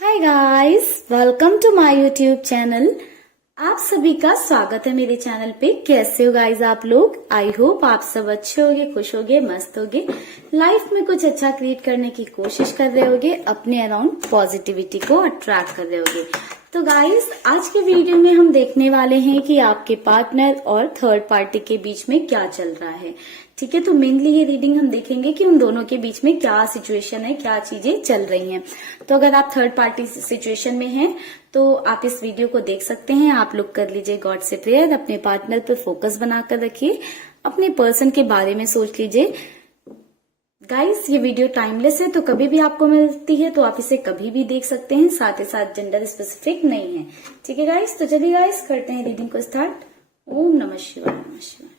Hi guys, welcome to my YouTube channel. आप सभी का स्वागत है मेरे चैनल पे। कैसे हो गाइस आप लोग? आई होप आप सब अच्छे होगे, खुश होगे, मस्त होगे, लाइफ में कुछ अच्छा क्रिएट करने की कोशिश कर रहे होगे, अपने अराउंड पॉजिटिविटी को अट्रैक्ट कर रहे होगे। तो गाइस आज के वीडियो में हम देखने वाले हैं कि आपके पार्टनर और थर्ड पार्टी के बीच में क्या चल रहा है। ठीक है, तो मेनली ये रीडिंग हम देखेंगे कि उन दोनों के बीच में क्या सिचुएशन है, क्या चीजें चल रही हैं। तो अगर आप थर्ड पार्टी सिचुएशन में हैं तो आप इस वीडियो को देख सकते हैं। आप लोग कर लीजिए गॉड से प्रेयर, अपने पार्टनर पर फोकस बनाकर रखिए, अपने पर्सन के बारे में सोच लीजिए। गाइस ये वीडियो टाइमलेस है, तो कभी भी आपको मिलती है तो आप इसे कभी भी देख सकते हैं। साथ ही साथ जेंडर स्पेसिफिक नहीं है। ठीक है गाइस, तो चलिए गाइस करते हैं रीडिंग को स्टार्ट। ओम नमः शिवाय, नमः शिवाय।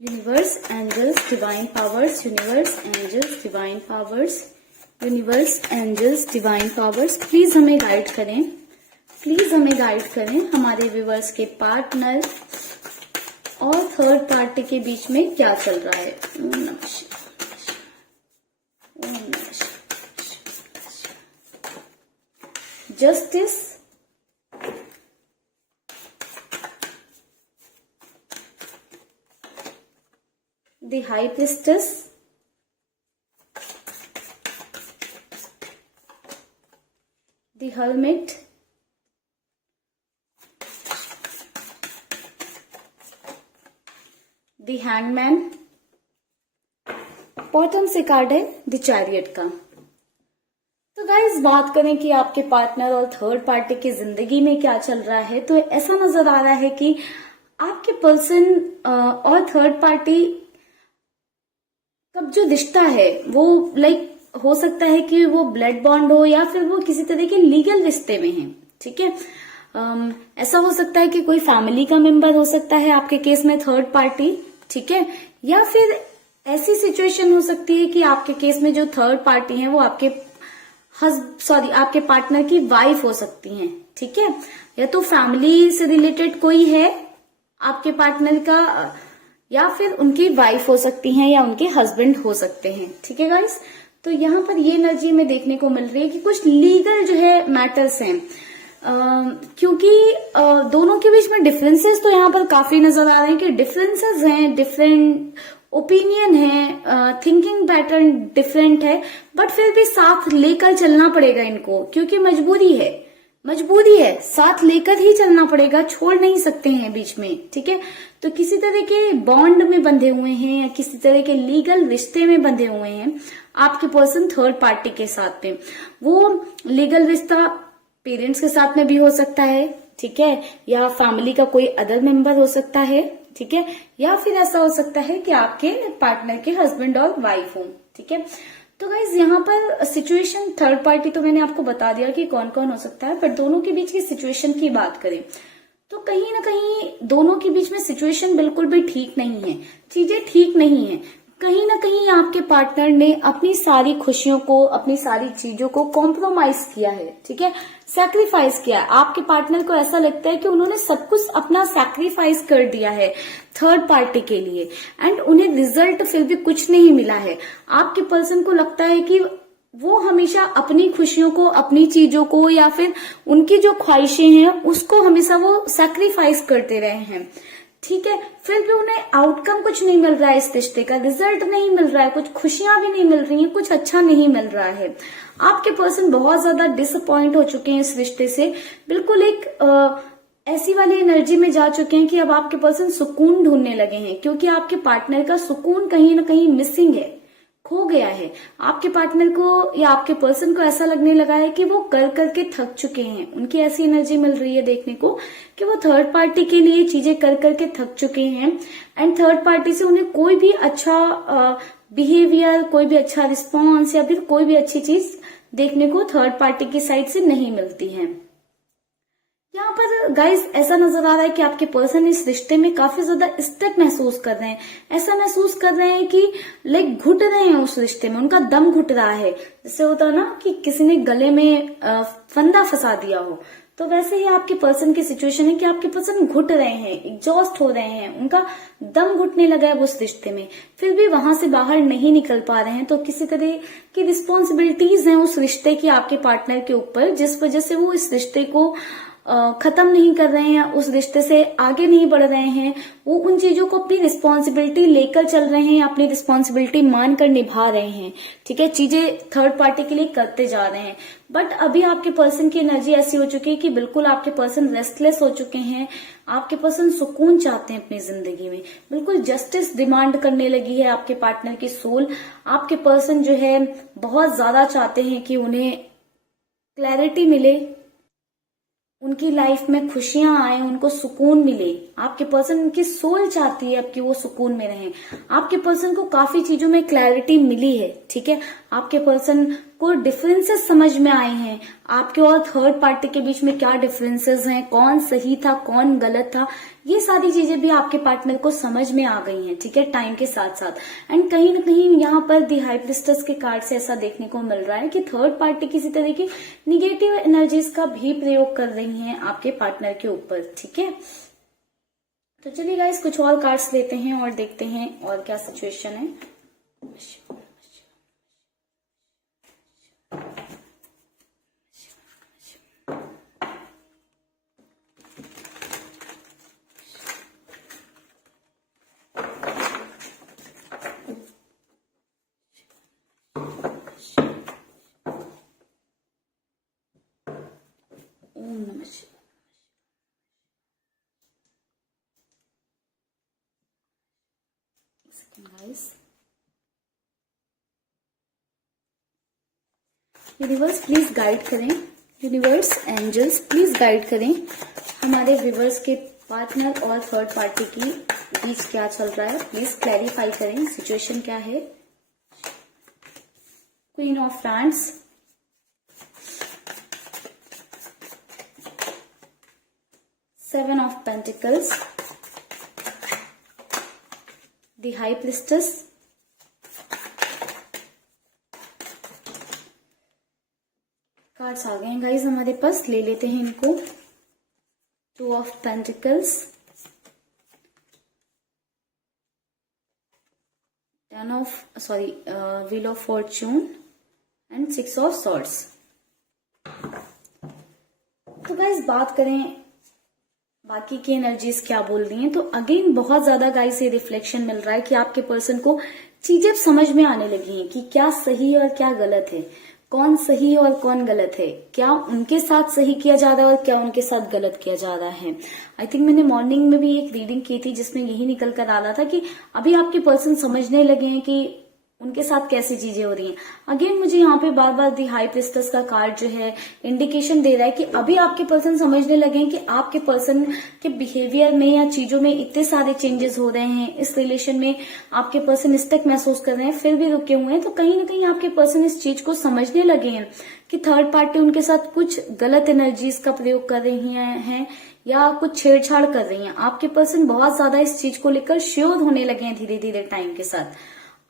Universe, angels, divine powers, universe, angels, divine powers, universe, angels, divine powers, please हमें गाइड करें, प्लीज हमें गाइड करें। हमारे व्यूवर्स के पार्टनर और थर्ड पार्टी के बीच में क्या चल रहा है। ओम नमः शिवाय, ओम नमः शिवाय। Justice, the high priestess, the hermit, the hangman, bottom से कार्ड है द चैरियट का। तो गाइस बात करें कि आपके पार्टनर और थर्ड पार्टी की जिंदगी में क्या चल रहा है, तो ऐसा नजर आ रहा है कि आपके पर्सन और थर्ड पार्टी कब जो रिश्ता है वो हो सकता है कि वो ब्लड बॉन्ड हो या फिर वो किसी तरह के लीगल रिश्ते में है। ठीक है, ऐसा हो सकता है कि कोई फैमिली का मेंबर हो सकता है आपके केस में थर्ड पार्टी। ठीक है, या फिर ऐसी सिचुएशन हो सकती है कि आपके केस में जो थर्ड पार्टी है वो आपके आपके पार्टनर की वाइफ हो सकती हैं। ठीक है, या तो फैमिली से रिलेटेड कोई है आपके पार्टनर का, या फिर उनकी वाइफ हो सकती हैं या उनके हस्बैंड हो सकते हैं। ठीक है गाइस, तो यहाँ पर ये एनर्जी में देखने को मिल रही है कि कुछ लीगल जो है मैटर्स हैं, क्योंकि दोनों के बीच में डिफरेंसेस तो यहाँ पर काफी नजर आ रहे हैं कि डिफरेंसेस हैं, डिफरेंट ओपिनियन है, थिंकिंग पैटर्न डिफरेंट है, बट फिर भी साथ लेकर चलना पड़ेगा इनको, क्योंकि मजबूरी है, साथ लेकर ही चलना पड़ेगा, छोड़ नहीं सकते हैं बीच में। ठीक है, तो किसी तरह के बॉन्ड में बंधे हुए हैं या किसी तरह के लीगल रिश्ते में बंधे हुए हैं आपके पर्सन थर्ड पार्टी के साथ में। वो लीगल रिश्ता पेरेंट्स के साथ में भी हो सकता है, ठीक है, या फैमिली का कोई अदर मेंबर हो सकता है। ठीक है, या फिर ऐसा हो सकता है कि आपके पार्टनर के हस्बैंड और वाइफ हो। ठीक है, तो गाइज यहाँ पर सिचुएशन थर्ड पार्टी तो मैंने आपको बता दिया कि कौन कौन हो सकता है, पर दोनों के बीच की सिचुएशन की बात करें तो कहीं ना कहीं दोनों के बीच में सिचुएशन बिल्कुल भी ठीक नहीं है, चीजें ठीक नहीं है। कहीं ना कहीं आपके पार्टनर ने अपनी सारी खुशियों को, अपनी सारी चीजों को कॉम्प्रोमाइज किया है। ठीक है, सैक्रिफाइस किया है। आपके पार्टनर को ऐसा लगता है कि उन्होंने सब कुछ अपना सैक्रिफाइस कर दिया है थर्ड पार्टी के लिए, एंड उन्हें रिजल्ट फिर भी कुछ नहीं मिला है। आपके पर्सन को लगता है कि वो हमेशा अपनी खुशियों को, अपनी चीजों को, या फिर उनकी जो ख्वाहिशें हैं उसको हमेशा वो सैक्रिफाइस करते रहे हैं। ठीक है, फिर भी उन्हें आउटकम कुछ नहीं मिल रहा है, इस रिश्ते का रिजल्ट नहीं मिल रहा है, कुछ खुशियां भी नहीं मिल रही हैं, कुछ अच्छा नहीं मिल रहा है। आपके पर्सन बहुत ज्यादा डिसअपॉइंट हो चुके हैं इस रिश्ते से, बिल्कुल एक ऐसी वाली एनर्जी में जा चुके हैं कि अब आपके पर्सन सुकून ढूंढने लगे हैं, क्योंकि आपके पार्टनर का सुकून कहीं ना कहीं मिसिंग है, खो गया है। आपके पार्टनर को या आपके पर्सन को ऐसा लगने लगा है कि वो कर करके थक चुके हैं। उनकी ऐसी एनर्जी मिल रही है देखने को कि वो थर्ड पार्टी के लिए चीजें कर करके थक चुके हैं, एंड थर्ड पार्टी से उन्हें कोई भी अच्छा बिहेवियर, कोई भी अच्छा रिस्पॉन्स या फिर कोई भी अच्छी चीज देखने को थर्ड पार्टी की साइड से नहीं मिलती है। यहाँ पर गाइस ऐसा नजर आ रहा है कि आपके पर्सन इस रिश्ते में काफी ज्यादा स्टक महसूस कर रहे हैं। ऐसा महसूस कर रहे हैं कि घुट रहे हैं उस रिश्ते में, उनका दम घुट रहा है। जैसे होता है ना कि किसी ने गले में फंदा फंसा दिया हो, तो वैसे ही आपके पर्सन की सिचुएशन है कि आपके पर्सन घुट रहे हैं, एग्जॉस्ट हो रहे हैं, उनका दम घुटने लगा है उस रिश्ते में, फिर भी वहां से बाहर नहीं निकल पा रहे हैं। तो किसी तरह की रिस्पॉन्सिबिलिटीज हैं उस रिश्ते की आपके पार्टनर के ऊपर, जिस वजह से वो इस रिश्ते को खत्म नहीं कर रहे हैं, उस रिश्ते से आगे नहीं बढ़ रहे हैं। वो उन चीजों को अपनी रिस्पॉन्सिबिलिटी लेकर चल रहे हैं, अपनी रिस्पॉन्सिबिलिटी मानकर निभा रहे हैं, ठीक है, चीजें थर्ड पार्टी के लिए करते जा रहे हैं। बट अभी आपके पर्सन की एनर्जी ऐसी हो चुकी है कि बिल्कुल आपके पर्सन रेस्टलेस हो चुके हैं। आपके पर्सन सुकून चाहते हैं अपनी जिंदगी में, बिल्कुल जस्टिस डिमांड करने लगी है आपके पार्टनर की सोल। आपके पर्सन जो है बहुत ज्यादा चाहते हैं कि उन्हें क्लैरिटी मिले, उनकी लाइफ में खुशियां आए, उनको सुकून मिले। आपके पर्सन, उनकी सोल चाहती है अब कि वो सुकून में रहें। आपके पर्सन को काफी चीजों में क्लैरिटी मिली है, ठीक है, आपके पर्सन को डिफरेंसेस समझ में आए हैं। आपके और थर्ड पार्टी के बीच में क्या डिफरेंसेस हैं, कौन सही था कौन गलत था, ये सारी चीजें भी आपके पार्टनर को समझ में आ गई हैं, ठीक है, टाइम के साथ साथ। एंड कहीं ना कहीं यहाँ पर दी हाई प्रिस्टेस के कार्ड से ऐसा देखने को मिल रहा है कि थर्ड पार्टी किसी तरह की निगेटिव एनर्जीज का भी प्रयोग कर रही हैं आपके पार्टनर के ऊपर, ठीक है। तो चलिए गाइस कुछ और कार्ड्स लेते हैं और देखते हैं और क्या सिचुएशन है। ओम नमः शिवाय। गाइस यूनिवर्स प्लीज गाइड करें, यूनिवर्स एंजल्स प्लीज गाइड करें हमारे व्यूवर्स के पार्टनर और थर्ड पार्टी की बीच क्या चल रहा है। प्लीज क्लैरिफाई करें सिचुएशन क्या है। Queen of France, seven of pentacles, the high priestess, cards आ गए हैं गाइस हमारे पास, ले लेते हैं इनको। Two of pentacles, ten of wheel of fortune and six of swords. तो गाइस बात करें बाकी की एनर्जीज क्या बोल रही हैं, तो अगेन बहुत ज्यादा गाइस ये रिफ्लेक्शन मिल रहा है कि आपके पर्सन को चीजें समझ में आने लगी हैं कि क्या सही और क्या गलत है, कौन सही और कौन गलत है, क्या उनके साथ सही किया जा रहा है और क्या उनके साथ गलत किया जा रहा है। आई थिंक मैंने मॉर्निंग में भी एक रीडिंग की थी जिसमें यही निकल कर आ रहा था कि अभी आपके पर्सन समझने लगे हैं कि उनके साथ कैसी चीजें हो रही हैं। अगेन मुझे यहाँ पे बार बार दी हाई प्रिस्टेस का कार्ड जो है इंडिकेशन दे रहा है कि अभी आपके पर्सन समझने लगे हैं कि आपके पर्सन के बिहेवियर में या चीजों में इतने सारे चेंजेस हो रहे हैं, इस रिलेशन में आपके पर्सन स्टक महसूस कर रहे हैं फिर भी रुके हुए हैं। तो कहीं ना कहीं आपके पर्सन इस चीज को समझने लगे हैं कि थर्ड पार्टी उनके साथ कुछ गलत एनर्जीज का प्रयोग कर रही हैं या कुछ छेड़छाड़ कर रही हैं। आपके पर्सन बहुत ज्यादा इस चीज को लेकर श्योर होने लगे हैं धीरे धीरे टाइम के साथ।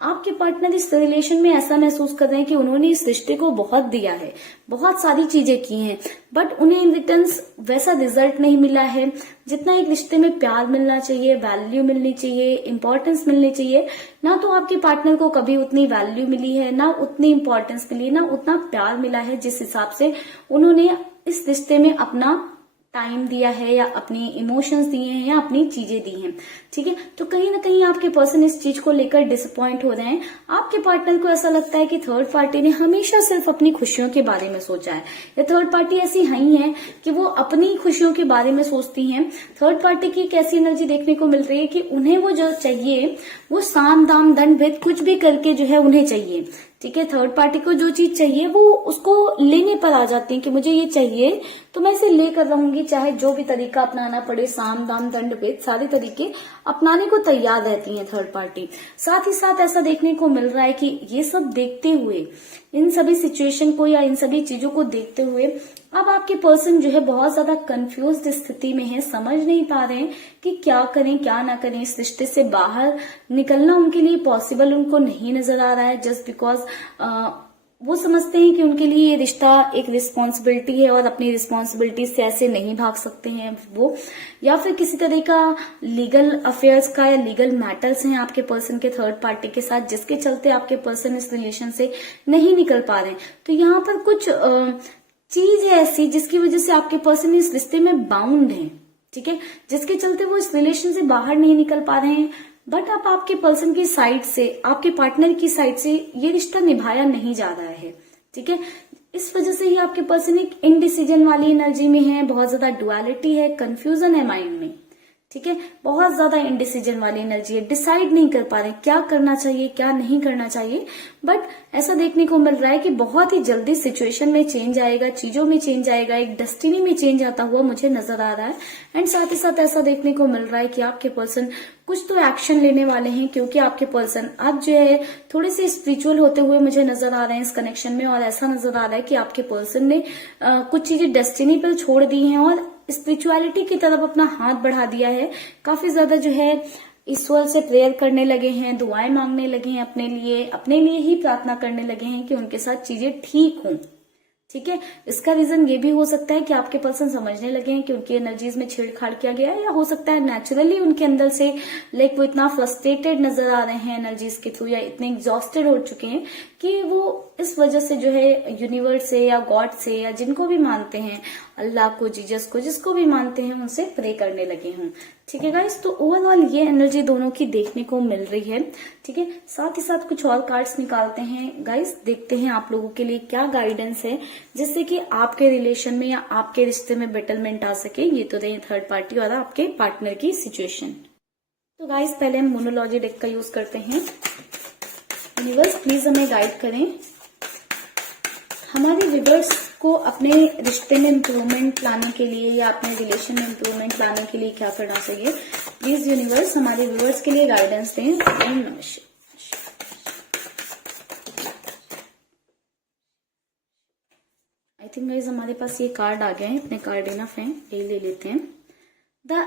आपके पार्टनर इस रिलेशन में ऐसा महसूस कर रहे हैं कि उन्होंने इस रिश्ते को बहुत दिया है, बहुत सारी चीजें की हैं, बट उन्हें इन रिटर्न्स वैसा रिजल्ट नहीं मिला है जितना एक रिश्ते में प्यार मिलना चाहिए, वैल्यू मिलनी चाहिए, इंपॉर्टेंस मिलनी चाहिए। ना तो आपके पार्टनर को कभी उतनी वैल्यू मिली है, ना उतनी इंपॉर्टेंस मिली, ना उतना प्यार मिला है जिस हिसाब से उन्होंने इस रिश्ते में अपना टाइम दिया है या अपनी इमोशंस दिए हैं या अपनी चीजें दी हैं, ठीक है। तो कहीं ना कहीं आपके पर्सन इस चीज को लेकर डिसअपॉइंट हो रहे हैं। आपके पार्टनर को ऐसा लगता है कि थर्ड पार्टी ने हमेशा सिर्फ अपनी खुशियों के बारे में सोचा है, या थर्ड पार्टी ऐसी ही है कि वो अपनी खुशियों के बारे में सोचती हैं। थर्ड पार्टी की एक ऐसी एनर्जी देखने को मिल रही है कि उन्हें वो जो चाहिए वो साम दाम दंड भेद कुछ भी करके जो है उन्हें चाहिए, ठीक है। थर्ड पार्टी को जो चीज चाहिए वो उसको लेने पर आ जाती है कि मुझे ये चाहिए तो मैं इसे लेकर रहूंगी, चाहे जो भी तरीका अपनाना पड़े, साम दाम दंड भेद सारे तरीके अपनाने को तैयार रहती है थर्ड पार्टी। साथ ही साथ ऐसा देखने को मिल रहा है कि ये सब देखते हुए, इन सभी सिचुएशन को या इन सभी चीजों को देखते हुए अब आपके पर्सन जो है बहुत ज्यादा कंफ्यूज्ड स्थिति में है, समझ नहीं पा रहे हैं कि क्या करें क्या ना करें। इस रिश्ते से बाहर निकलना उनके लिए पॉसिबल उनको नहीं नजर आ रहा है, जस्ट बिकॉज वो समझते हैं कि उनके लिए ये रिश्ता एक रिस्पॉन्सिबिलिटी है और अपनी रिस्पॉन्सिबिलिटी से ऐसे नहीं भाग सकते हैं वो, या फिर किसी तरह का लीगल अफेयर्स का या लीगल मैटर्स हैं आपके पर्सन के थर्ड पार्टी के साथ, जिसके चलते आपके पर्सन इस रिलेशन से नहीं निकल पा रहे हैं। तो यहाँ पर कुछ चीज है ऐसी जिसकी वजह से आपके पर्सन इस रिश्ते में बाउंड है, ठीक है, जिसके चलते वो इस रिलेशन से बाहर नहीं निकल पा रहे हैं। बट अब आपके पर्सन की साइड से, आपके पार्टनर की साइड से ये रिश्ता निभाया नहीं जा रहा है, ठीक है। इस वजह से ही आपके पर्सन एक इनडिसीजन वाली एनर्जी में है, बहुत ज्यादा डुअलिटी है, कंफ्यूजन है माइंड में, ठीक है, बहुत ज्यादा इनडिसीजन वाली एनर्जी है, डिसाइड नहीं कर पा रहे क्या करना चाहिए क्या नहीं करना चाहिए। बट ऐसा देखने को मिल रहा है कि बहुत ही जल्दी सिचुएशन में चेंज आएगा, चीजों में चेंज आएगा, एक डेस्टिनी में चेंज आता हुआ मुझे नजर आ रहा है। एंड साथ ही साथ ऐसा देखने को मिल रहा है कि आपके पर्सन कुछ तो एक्शन लेने वाले हैं, क्योंकि आपके पर्सन अब जो है थोड़े से स्पिरिचुअल होते हुए मुझे नजर आ रहे हैं इस कनेक्शन में। और ऐसा नजर आ रहा है कि आपके पर्सन ने कुछ चीजें डेस्टिनी पर छोड़ दी हैं और स्पिरिचुअलिटी की तरफ अपना हाथ बढ़ा दिया है। काफी ज्यादा जो है ईश्वर से प्रेयर करने लगे हैं, दुआएं मांगने लगे हैं, अपने लिए ही प्रार्थना करने लगे हैं कि उनके साथ चीजें ठीक हों, ठीक है। इसका रीजन ये भी हो सकता है कि आपके पर्सन समझने लगे हैं कि उनकी एनर्जीज में छेड़छाड़ किया गया है, या हो सकता है नेचुरली उनके अंदर से लाइक वो इतना फ्रस्ट्रेटेड नजर आ रहे हैं एनर्जीज के थ्रू, या इतने एग्जॉस्टेड हो चुके हैं कि वो इस वजह से जो है यूनिवर्स से या गॉड से या जिनको भी मानते हैं, अल्लाह को, जीसस को, जिसको भी मानते हैं, उनसे प्रे करने लगे हों, ठीक है गाइस। तो ओवरऑल ये एनर्जी दोनों की देखने को मिल रही है, ठीक है। साथ ही साथ कुछ और कार्ड्स निकालते हैं गाइस, देखते हैं आप लोगों के लिए क्या गाइडेंस है, जिससे कि आपके रिलेशन में या आपके रिश्ते में बेटरमेंट आ सके। ये तो रही थर्ड पार्टी और आपके पार्टनर की सिचुएशन। तो गाइस पहले हम मोनोलॉजी डेक का यूज करते हैं। यूनिवर्स प्लीज हमें गाइड करें, हमारे व्यूअर्स को अपने रिश्ते में इम्प्रूवमेंट लाने के लिए या अपने रिलेशन में इम्प्रूवमेंट लाने के लिए क्या करना चाहिए। प्लीज यूनिवर्स हमारे व्यूअर्स के लिए गाइडेंस दें। ओम नमः शिवाय। आई थिंक गाइस हमारे पास ये कार्ड आ गए हैं, इतने कार्ड इनफ हैं, यही ले लेते हैं। The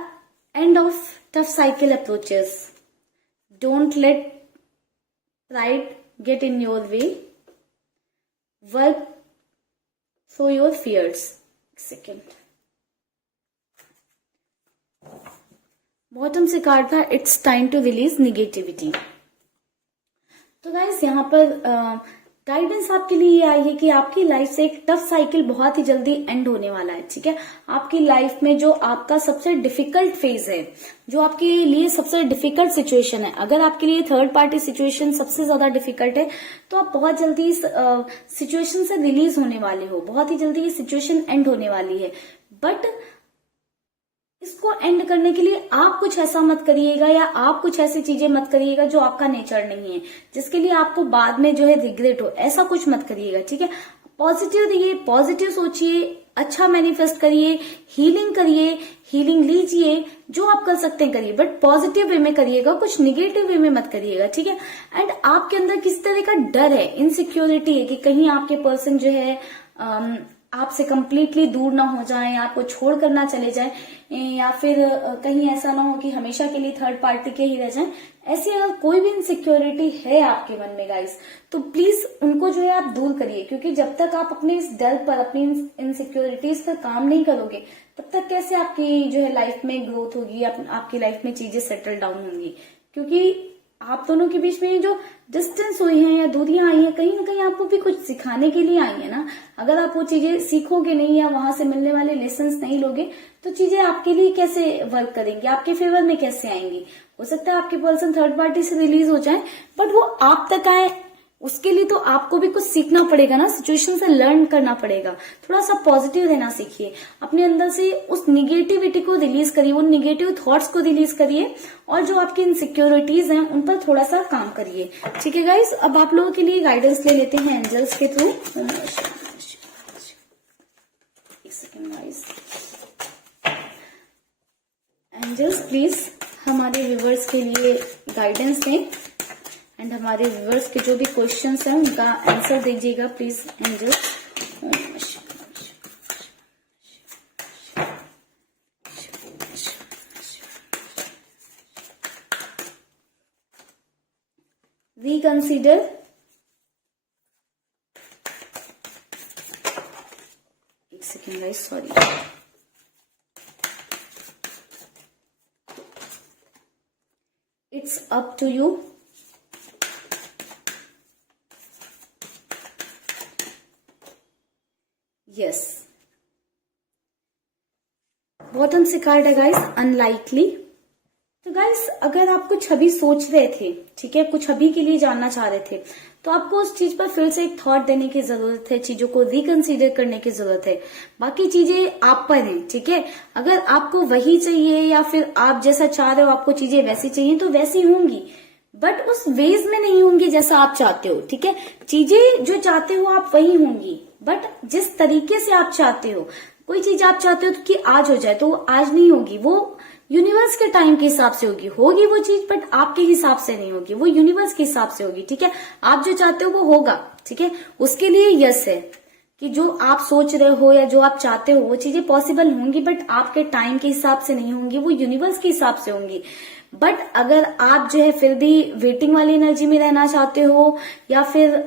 end of tough cycle approaches, don't let pride get in your way, work through your fears। Second bottom से कार्ड था, it's time to release negativity. तो गाइस यहाँ पर गाइडेंस आपके लिए ये आई है कि आपकी लाइफ से एक टफ साइकिल बहुत ही जल्दी एंड होने वाला है, ठीक है। आपकी लाइफ में जो आपका सबसे डिफिकल्ट फेज है, जो आपके लिए सबसे डिफिकल्ट सिचुएशन है, अगर आपके लिए थर्ड पार्टी सिचुएशन सबसे ज्यादा डिफिकल्ट है, तो आप बहुत जल्दी इस सिचुएशन से रिलीज होने वाले हो, बहुत ही जल्दी ये सिचुएशन एंड होने वाली है। बट इसको एंड करने के लिए आप कुछ ऐसा मत करिएगा या आप कुछ ऐसी चीजें मत करिएगा जो आपका नेचर नहीं है, जिसके लिए आपको बाद में जो है रिग्रेट हो, ऐसा कुछ मत करिएगा, ठीक है। पॉजिटिव रहिए, पॉजिटिव सोचिए, अच्छा मैनिफेस्ट करिए, हीलिंग करिए, हीलिंग लीजिए, जो आप कर सकते हैं करिए, बट पॉजिटिव वे में करिएगा, कुछ निगेटिव वे में मत करिएगा, ठीक है। एंड आपके अंदर किस तरह का डर है, इनसिक्योरिटी है कि कहीं आपके पर्सन जो है आपसे कंप्लीटली दूर ना हो जाए, आपको छोड़ कर ना चले जाए, या फिर कहीं ऐसा ना हो कि हमेशा के लिए थर्ड पार्टी के ही रह जाएं। ऐसी अगर कोई भी इनसिक्योरिटी है आपके मन में गाइस, तो प्लीज उनको जो है आप दूर करिए, क्योंकि जब तक आप अपने इस डर पर, अपनी इनसिक्योरिटीज पर काम नहीं करोगे, तब तक कैसे आपकी जो है लाइफ में ग्रोथ होगी, आपकी लाइफ में चीजें सेटल डाउन होंगी। क्योंकि आप दोनों के बीच में ये जो डिस्टेंस हुई है या दूरियां आई हैं, कहीं ना कहीं आपको भी कुछ सिखाने के लिए आई है ना। अगर आप वो चीजें सीखोगे नहीं या वहां से मिलने वाले लेसन्स नहीं लोगे, तो चीजें आपके लिए कैसे वर्क करेंगी, आपके फेवर में कैसे आएंगी। हो सकता है आपके पर्सन थर्ड पार्टी से रिलीज हो जाए, बट वो आप तक आए, उसके लिए तो आपको भी कुछ सीखना पड़ेगा ना, सिचुएशन से लर्न करना पड़ेगा। थोड़ा सा पॉजिटिव रहना सीखिए, अपने अंदर से उस निगेटिविटी को रिलीज करिए, उन निगेटिव थॉट्स को रिलीज करिए, और जो आपकी इनसिक्योरिटीज हैं उन पर थोड़ा सा काम करिए, ठीक है गाइस। अब आप लोगों के लिए गाइडेंस ले लेते हैं एंजल्स के थ्रू। एक सेकेंड गाइस, एंजल्स प्लीज हमारे व्यूवर्स के लिए गाइडेंस दें, एंड हमारे व्यूअर्स के जो भी क्वेश्चंस हैं उनका आंसर दीजिएगा please angel. Reconsider second guys, sorry. It's up to you. Yes, bottom से कार्ड है गाइस, अनलाइकली। तो गाइस अगर आप कुछ अभी सोच रहे थे, ठीक है, कुछ अभी के लिए जानना चाह रहे थे, तो आपको उस चीज पर फिर से एक थॉट देने की जरूरत है, चीजों को रिकंसीडर करने की जरूरत है। बाकी चीजें आप पर हैं, ठीक है। अगर आपको वही चाहिए या फिर आप जैसा चाह रहे हो आपको चीजें वैसी चाहिए तो वैसी होंगी, बट उस वेज में नहीं होंगी जैसा आप चाहते हो, ठीक है। चीजें जो चाहते हो आप वही होंगी, बट जिस तरीके से आप चाहते हो, कोई चीज आप चाहते हो कि आज हो जाए तो वो आज नहीं होगी, वो यूनिवर्स के टाइम के हिसाब से होगी वो चीज, बट आपके हिसाब से नहीं होगी, वो यूनिवर्स के हिसाब से होगी, ठीक है। आप जो चाहते हो वो होगा, ठीक है। उसके लिए यस है कि जो आप सोच रहे हो या जो आप चाहते हो वो चीजें पॉसिबल होंगी, बट आपके टाइम के हिसाब से नहीं होंगी, वो यूनिवर्स के हिसाब से होंगी। बट अगर आप जो है फिर भी वेटिंग वाली एनर्जी में रहना चाहते हो या फिर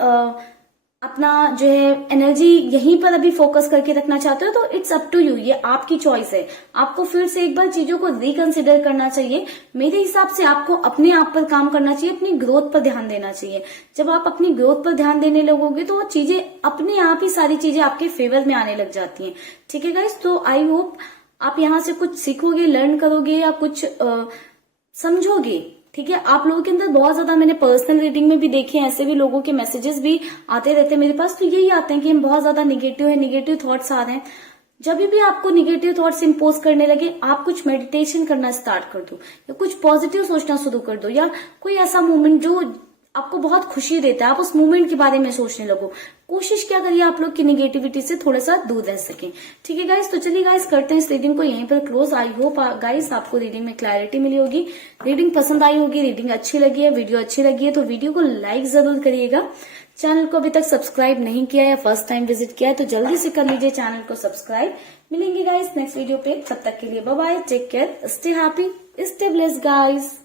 अपना जो है एनर्जी यहीं पर अभी फोकस करके रखना चाहते हो, तो इट्स अप टू यू, ये आपकी चॉइस है। आपको फिर से एक बार चीजों को रिकंसिडर करना चाहिए। मेरे हिसाब से आपको अपने आप पर काम करना चाहिए, अपनी ग्रोथ पर ध्यान देना चाहिए। जब आप अपनी ग्रोथ पर ध्यान देने लगोगे तो वो चीजें अपने आप ही, सारी चीजें आपके फेवर में आने लग जाती हैं, ठीक है गाइस। तो आई होप आप यहाँ से कुछ सीखोगे, लर्न करोगे या कुछ समझोगे, ठीक है। आप लोगों के अंदर बहुत ज्यादा, मैंने पर्सनल रीडिंग में भी देखे हैं, ऐसे भी लोगों के मैसेजेस भी आते रहते हैं मेरे पास, तो यही आते हैं कि हम बहुत ज्यादा निगेटिव है, निगेटिव थॉट्स आ रहे हैं। जब भी आपको निगेटिव थॉट्स इंपोज करने लगे, आप कुछ मेडिटेशन करना स्टार्ट कर दो या कुछ पॉजिटिव सोचना शुरू कर दो, या कोई ऐसा मोमेंट जो आपको बहुत खुशी देता है, आप उस मोमेंट के बारे में सोचने लगो। कोशिश क्या करिए आप लोग की निगेटिविटी से थोड़ा सा दूर रह सकें, ठीक है गाइस। तो चलिए गाइस करते हैं इस रीडिंग को यहीं पर क्लोज। आई होप गाइस आपको रीडिंग में क्लैरिटी मिली होगी, रीडिंग पसंद आई होगी, रीडिंग अच्छी लगी है, वीडियो अच्छी लगी है तो वीडियो को लाइक जरूर करिएगा। चैनल को अभी तक सब्सक्राइब नहीं किया या फर्स्ट टाइम विजिट किया है तो जल्दी से कर लीजिए चैनल को सब्सक्राइब। मिलेंगे गाइस नेक्स्ट वीडियो पे, तब तक के लिए bye bye, take care, stay happy, stay blessed guys.